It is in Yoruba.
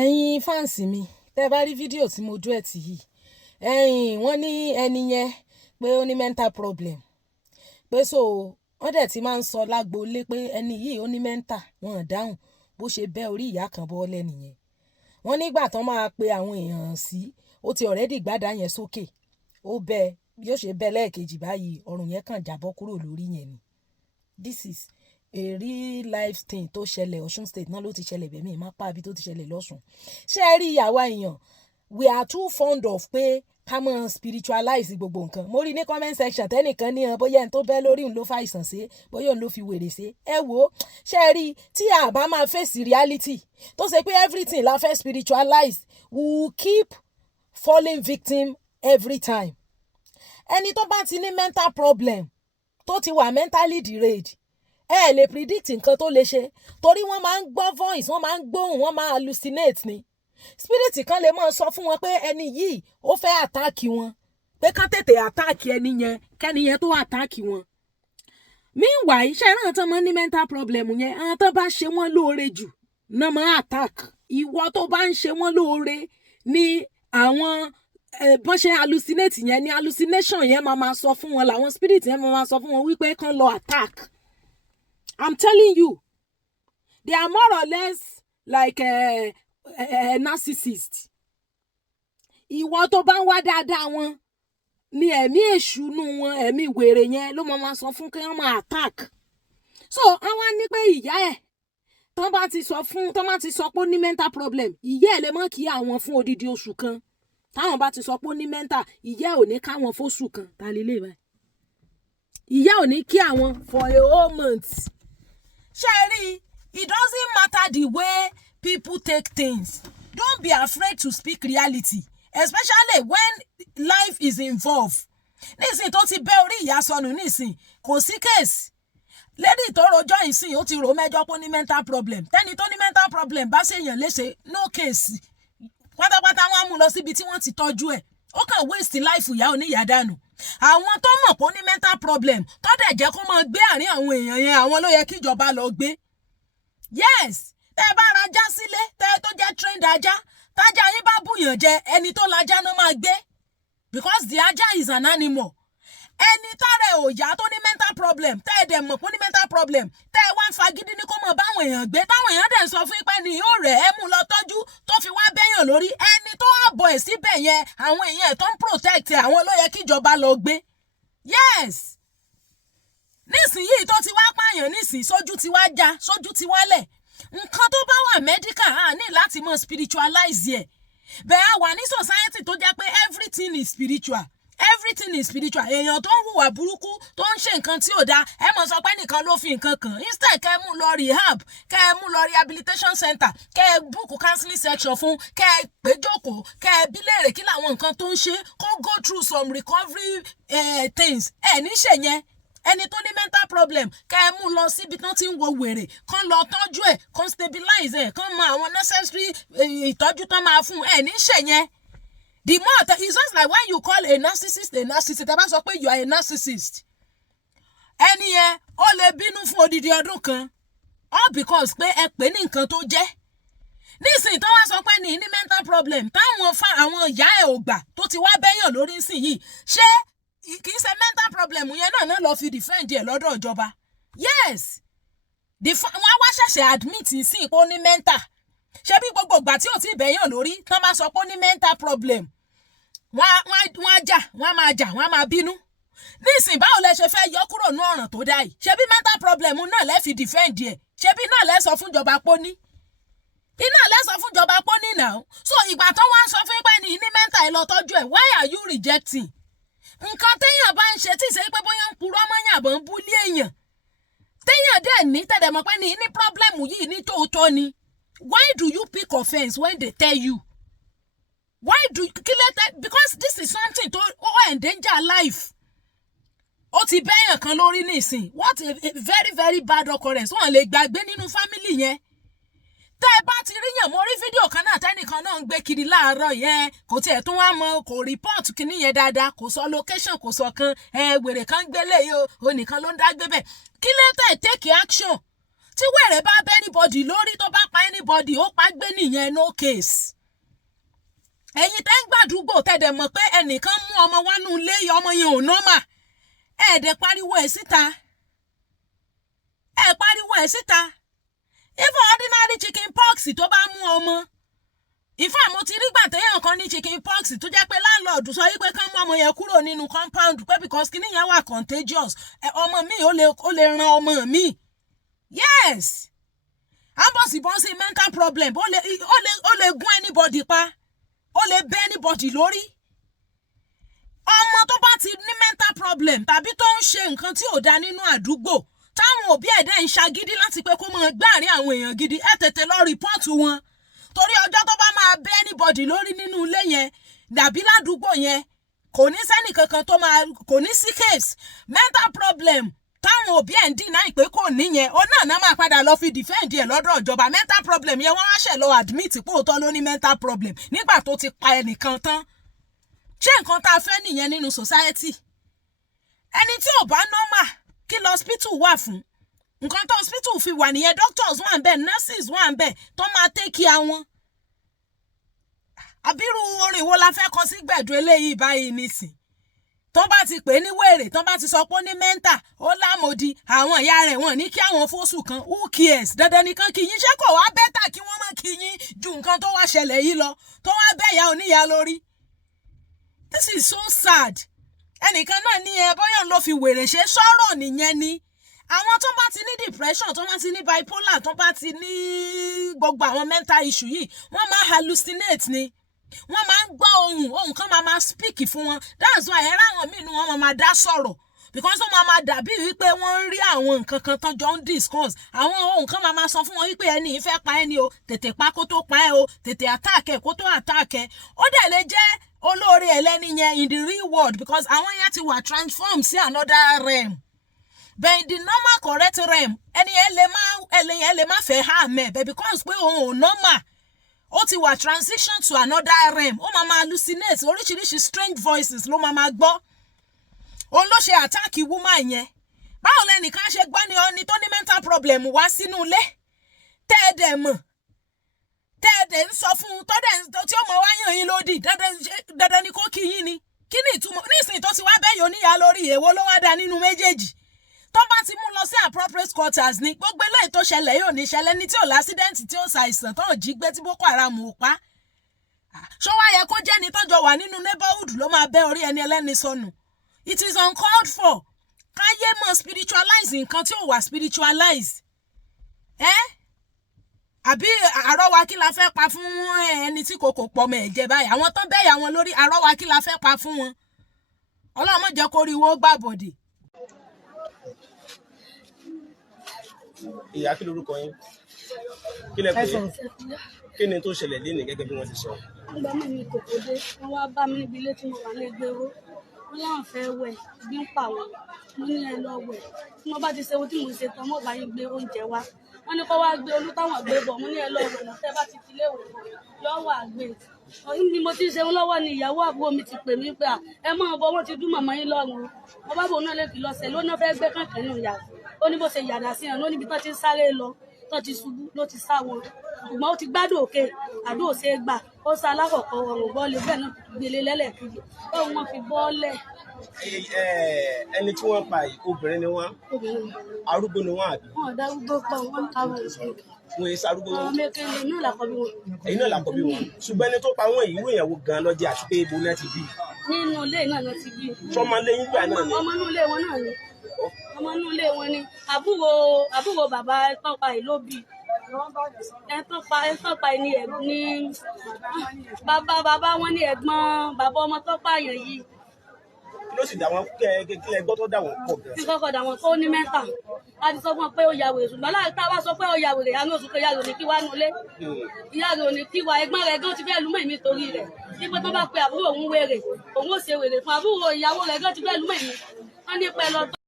ẹ̀yin fáǹsì mi tẹ́ ẹ bá rí fídíò tí mo duet yìí wọ́n ní ẹni yẹn pé ó ní mental problem pé so wọ́n dẹ̀ ti máa ń sọ lágboolé pé ẹni yìí ó ní mental wọn ò dáhùn bó ṣe bẹ́ orí ìyá kan bọ́ lẹ́nu yẹn wọ́n nígbà tán máa pe àwọn èèyàn sí ó ti already gbádà yẹn sókè ó bẹ́ bí ó ṣe bẹ́ lẹ́ẹ̀kejì báyìí ọrùn yẹn kàn jábọ́ kúrò lórí yẹn ni this is a real life thing tó ṣẹlẹ̀ Ọ̀ṣun state náà ló ti ṣẹlẹ̀ bẹ́ẹ̀ mi má pàbí tó ti ṣẹlẹ̀ lọ́sùn ṣé ẹ rí àwa èèyàn we are too fond of pé ká mọ̀ spiritualize gbogbo nǹkan mo rí ní comment section tẹ́nìkan ní bóyá ẹni tó bẹ́ lórí òun ló fa àìsàn sí bóyá òun ló fi wèrè sí ẹ wò ó ṣé ẹ rí tí a bá máa face reality tó ṣe pé everything la fẹ́ spiritualize we will keep falling victim every time ẹni tó bá ti ní mental problem tó ti wà mentally derailed ẹ lè predict nǹkan tó lè ṣe torí wọ́n máa ń gbọ́ voice wọ́n máa ń gbóhùn wọ́n máa hallucinate ni spirit kan lè máa sọ fún wọn pé ẹni yìí ó fẹ́ àtáàkì wọn pé ká tètè àtáàkì ẹni yẹn kẹ́ni yẹn tó àtáàkì wọn. meanwhile iṣẹ́ ìran tán máa ń ní mental problem yẹn àwọn tó bá ṣe wọ́n lóore jù náà máa attack ìwọ tó bá ń ṣe wọ́n lóore ní àwọn bọ́n ṣe hallucinate yẹn ní hallucination yẹn máa sọ fún wọn làwọn spirit yẹn máa sọ fún wọn wípé kán lọ attack. I'm telling you they are more or less like a narcissist. Ìwọ tó bá ń wá dáadáa wọn ni ẹ̀mí èṣù nù wọn ẹ̀mí wèrè yẹn ló máa sọ fún kí wọ́n máa attack. So àwọn ní pé ìyá ẹ̀ tán bá ti sọ pé ó ní mental problem ìyá ẹ̀ lè mọ́ kí àwọn fún odidi oṣù kan táwọn bá ti sọ pé ó ní mental ìyá ẹ̀ ò ní káwọn fóṣù kan ta lè lè báyìí ìyá ò ní kí àwọn for a whole month. Sherry, it doesn't matter the way people take things. Don't be afraid to speak reality, especially when life is involved. Nísìn tó ti bẹ́ orí ìyá sọnù nísìn kò sí case. Lady tó rojọ́ ìsìn ó ti rò mẹ́jọ pé ó ní mental problem. Tẹ́ni tó ní mental problem bá ṣèyàn léṣe no case. Pátápátá wọn á mú lọ síbi tí wọ́n ti tọ́jú ẹ̀. Ó kàn waste life ìyá oníyàá dànù. Àwọn tó mọ̀ pé ó ní mental problem tó dẹ̀ jẹ́ kó máa gbé àárín àwọn èèyàn yẹn àwọn ló yẹ kí ìjọba lọ gbé. Yes, tẹ́ ẹ bá ra ajá sílé tẹ́ ẹ tó jẹ́ trained ajá tájá yín bá bùyàn jẹ ẹni tó lajá náà máa gbé because the ajá is an animal. Ẹni tára ẹ̀ ò yá tó ní mental problem tẹ́ ẹ dẹ̀ mọ̀ pé ó ní mental problem tẹ́ ẹ wá ń fagídí ní kó mọ̀ báwọn èèyàn gbé táwọn èèyàn dẹ̀ sọ fún ipẹ́ ni yóò rẹ̀ ẹ́ mú lọ tọ́jú tó fi wá bẹ́yàn lórí ẹni tó àbọ̀ ẹ̀ síbẹ̀ yẹn àwọn èèyàn ẹ̀ tó ń protect ẹ̀ àwọn ló yẹ kí ìjọba lọ gbé. Yes, nísìnyí tó ti wá pààyàn nísìnyí sójú ti wá já sójú ti wálẹ̀ nǹkan tó bá wà medical á ní láti mọ̀ spiritualize ẹ̀ bẹ́ẹ̀ á wà ní society tó jẹ́ pé everything is spiritual. Everything is spiritual. Èèyàn tó ń hùwà burúkú tó ń ṣe nǹkan tí ò dáa ẹ mọ̀ sọ pé nìkan ló fi nǹkan kàn instead kẹ́ ẹ mú lọ rehab kẹ́ ẹ mú lọ rehabilitation center kẹ́ ẹ book counseling section fún kẹ́ ẹ pé jókòó kẹ́ ẹ bí léèrè kí làwọn nǹkan tó ń ṣe kó go through some recovery things ẹ ní ṣe yẹn ẹni tó ní mental problem kẹ́ ẹ mú lọ síbi tán ti ń wo wèrè kán lọ tọ́jú ẹ̀ kán stabilize ẹ̀ kán mọ àwọn necessary ìtọ́jú tán máa fún ẹ ní ṣe yẹn. The more it's just like when you call a narcissist, ẹ bá sọ pé you are a narcissist. Ẹni yẹn ó lè bínú fún odidi ọdún kan all because pé ẹ pè ní nǹkan tó jẹ́. Nísìnyí tó wá sọ pé ní mental problem táwọn àwọn ìyá ẹ̀ ò gbà tó ti wá bẹ́yàn lórí nísìnyí ṣé kì í ṣe mental problem yẹn náà lọ fi defend ẹ̀ lọ́dọ̀ ìjọba. Yes, wọ́n wá ṣẹ̀ṣẹ̀ admit sí ipò ní mental. Ṣé bí gbogbo ìgbà tí ò tí bẹ̀yàn lórí tán bá sọ pé ó ní mental problem wọ́n á máa bínú. Nísìn báwo lẹ ṣe fẹ́ yọ kúrò ní ọ̀ràn tó dá yìí ṣé bí mental problem náà lẹ fi defend ẹ̀ ṣé bí náà lẹ sọ fún ìjọba pó ní iná lẹ sọ fún ìjọba pó ní náà so ìgbà tó wá ń sọ fún pé ní mental ẹ lọ tọ́jú ẹ̀ why are you rejecting nǹkan téèyàn bá ń ṣe tí ì ṣe pé bóyá ń purọ́ mọ́yàn àbọ̀ ń búlé èèyàn téèyàn dẹ̀ ní tẹ̀dẹ̀mọ́ pé ní problem yìí ní tòótọ́ ni. Why do you pick offense when they tell you? Why do you kill it? Because this is something to endanger life. Ó ti bẹ́yàn kan lórí nísìn. What a very very bad occurrence. Wọ́n lè gbàgbé nínú family yẹn. Tẹ́ ẹ bá ti ríyàn mo rí fídíò kan náà tẹ́nìkan náà ń gbé kiri láàárọ̀ yẹn kò tiẹ̀ tún wá mọ kò report kíní yẹn dáadáa kò sọ location kò sọ kan wèrè kan gbélé yìí o nìkan ló ń dá gbé bẹ́ẹ̀. Kí ló tẹ̀ take action? tí wèrè bá bẹ́ anybody lórí tó bá pa anybody ó pa gbé nìyẹn no case. ẹ̀yin tẹ́ ń gbàdúgbò tẹ̀dẹ̀ mọ̀ pé ẹnìkan mú ọmọ wánú ilé ọmọ yẹn ò nọ́mà ẹ̀ẹ́dẹ̀ pariwo ẹ̀ síta even ordinary chicken pox tó bá mú ọmọ ìfà mo ti rí gbà téèyàn kan ní chicken pox tó jẹ́ pé landlord sọ wípé kán mú ọmọ yẹn kúrò nínú compound pé because kíní yẹn wà contagious ọmọ mi ó lè ran ọmọ mi. Yes, ambosibosi mental problem ó lè gún anybody pa ó lè bẹ́ anybody lórí. ọmọ tó bá ti ní mental problem tàbí tó ń ṣe nǹkan tí ò dá nínú àdúgbò táwọn òbí ẹ̀dá ń ṣagídí láti pé kó máa gbáàrin àwọn èèyàn gidi ẹ tètè lọ rìpọ́ọ̀tù wọn torí ọjọ́ tó bá máa bẹ́ anybody lórí nínú ilé yẹn dàbí ládùúgbò yẹn kò ní sẹ́nì kankan tó máa kò ní sí case mental problem táwọn òbí ẹ̀ ń dínà ìpè kò níyẹn ó náà máa padà lọ fi defend ẹ̀ lọ́dọ̀ ìjọba mental problem yẹn wọ́n wá ṣẹ̀ lọ admit pé òótọ́ ló ní mental problem nígbà tó ti pa ẹnìkan tán. ṣé nǹkan tá a fẹ́ nìyẹn nínú society? ẹni tí ò bá normal kí lọ hospital wà fún? nǹkan tó hospital fi wà nìyẹn doctors wà ń bẹ̀ nurses wà ń bẹ̀ tó máa take care wọn. àbírú orin wo la fẹ́ kọ sí gbẹ̀dú eléyìí báyìí nísìn? tó bá ti pè ní wèrè tó bá ti sọ pé ó ní mẹ́ńtà ó lámòdì àwọn ìyá rẹ̀ wọ́n ní kí àwọn fóṣù kan who cares dandan nìkan kí yín ṣé kò wá bẹ́tà kí wọ́n má kí yín ju nǹkan tó wá ṣẹlẹ̀ yìí lọ tó wá bẹ́yà oníyà lórí. This is so sad. ẹnìkan náà ní bọ́yọ̀ ló fi wèrè ṣe sọ̀rọ̀ nìyẹn ni. àwọn tó bá ti ní depression tó bá ti ní bipolar tó bá ti ní gbogbo àwọn mental issue yìí wọ́n máa hallucinate ni. wọ́n máa ń gbọ́ ohun kan máa speak fún wọn. That's why ẹ̀rọ àwọn míì nu wọn máa dá sọ̀rọ̀ because wọ́n máa dàbí wípé wọ́n ń rí àwọn nǹkan kan tán jọ ń discuss. àwọn ohun kan máa sọ fún wọn wípé ẹni ìfẹ́ pa ẹni o tètè pa kó tó pa ẹ o tètè attack ẹ kó tó attack ẹ. ó dẹ̀ lè jẹ́ olóore ẹlẹ́ni yẹn in the real world because àwọn yẹn ti wà transform sí another realm. But in the normal correct realm ẹni yẹn lè má fẹ́ harm ẹ but because pé òun ò normal ó ti wà transition to another realm ó máa hallucinate oríṣiríṣi strange voices ló máa gbọ́. òun ló ṣe attack woman yẹn. báwo lẹnìkan ṣe gbọ́ ni ọni tó ní mental problem wá sínú ilé tẹ́ẹ̀dẹ̀ mọ̀ tẹ́ẹ̀dẹ̀ ń sọ fún un tí ó mọ̀ wáyàn yín lódì dandan ni kó kí yín ni. kí ni ìtumọ̀ nísìnyí tó ti wá bẹ́yìn oníyà lórí èwo ló wá dá nínú méjèèjì. tó bá ti mú lọ sí appropriate quarters ni gbogbo eléyìí tó ṣẹlẹ̀ yóò ní ṣẹlẹ̀ ní tí ò lásídẹ́ǹtì tí ó ṣàìsàn tó ń jí gbé tí Boko Haram ò pa. ṣó wá yẹ kó jẹ́ ni tọ́jọ́ wà nínú neighborhood ló máa bẹ́ orí ẹni ẹlẹ́ni sọnù. It is uncalled for. káyé mọ̀ spiritualize nǹkan tí ò wà spiritualize. àbí àrọ́wá kí la fẹ́ pa fún ẹni tí kò pọ̀ mọ́ ẹ̀jẹ̀ báyìí àwọn tán bẹ́yà wọn lórí àrọ́wá kí la fẹ́ pa fún wọn. Ọlọ́run má jẹ́ kó rí wọ́n gbàbọ̀dè. ìyá kí lorúkọ yín kí lẹ pè é kí ni tó ṣẹlẹ̀ lénìí gẹ́gẹ́ bí wọ́n ti sọ. nígbà míì ní kòkó dé wọ́n wá bá mi níbi ilé tí mo wà ní gbèrò wọ́n láwọn fẹ́ wẹ̀ bí ń pa wọn mo ní ẹ lọ wẹ̀ tí mo bá ti ṣe ohun tí mo ṣe tán mo bá yín gbé oúnjẹ wá wọ́n ní kó wá gbé olú táwọn gbé bọ̀ mo ní ẹ lọ wẹ̀ náà tẹ́ bá ti ti léwò yọ wà gbé ọyún ni mo ti ṣe wọn lọ́wọ́ ni ìyàwó àbúrò mi ti pè mí pé ẹ mọ̀ bọ́ wọ́n ti dún màmá yín lọ́rùn mo bá bò náà lè fi lọ́sẹ̀ ló náà fẹ́ gbé kankan nínú yàrá ó ní bó ṣe yàrá sí ẹ̀ ló níbi tó ti ń sáré lọ tó ti ṣubú ló ti sá wọn ṣùgbọ́n ó ti gbádùn òkè àdó òṣè gbà ó sá alákọ̀ọ́kọ́ ọ̀rùn bọ́ọ̀lì bẹ́ẹ̀ náà gbélé lẹ́lẹ́kejì báwo wọ́n fi bọ́ọ̀lẹ̀. ẹni tí wọ́n pa yìí obìnrin ni wọ́n arúgbó ni wọ́n àbí. wọn ò darúgbó pa wọn táwọn ìṣòro. wọn èyí sarúgbó wọn. àwọn mẹ́kẹ́lẹ́ inú làkọ́bí wọn. èyí náà làkọ́bí wọn ṣùgbọ́n ẹni tó pa wọn yìí wọ́n ìyàwó gan lọ́jọ́ àti pé ibo náà ti bí. nínú ilé náà ló ti bí. sọmọ lẹ́yìn gbà náà ni. ọmọ inú ilé wọn náà ni ọmọ inú ilé wọn ni àbúrò bàbá ẹ̀tọ́ pa yìí ló bí ẹ̀tọ́ pa ní bàbá wọn ní ẹ̀gbọ́n bàbá ọmọ tó pààyàn yìí. kí ló sì dà wọn kílẹ̀ gbọ́ tó dà wọ́n pọ̀ gan. tí kọ́kọ́ dà wọ́n tó ní mẹ́ta láti sọ fún ọ pé ó ya wèrè ṣùgbọ́n láti tá a bá sọ pé ó ya wèrè àánú oṣù pé ìyá rẹ̀ ò ní kí wá nulẹ̀ ìyá rẹ̀ ò ní kí wá ẹ̀gbọ́n rẹ̀ gan ti fẹ́ lúmọ̀ èmi torí rẹ̀ nígbà tó bá pe àbúrò òun wèrè òun ò ṣe wèrè fún àbúrò ìyàwó rẹ̀ gan ti fẹ́ lúmọ̀ èmi wọ́n ní pẹ́ lọ́tọ́.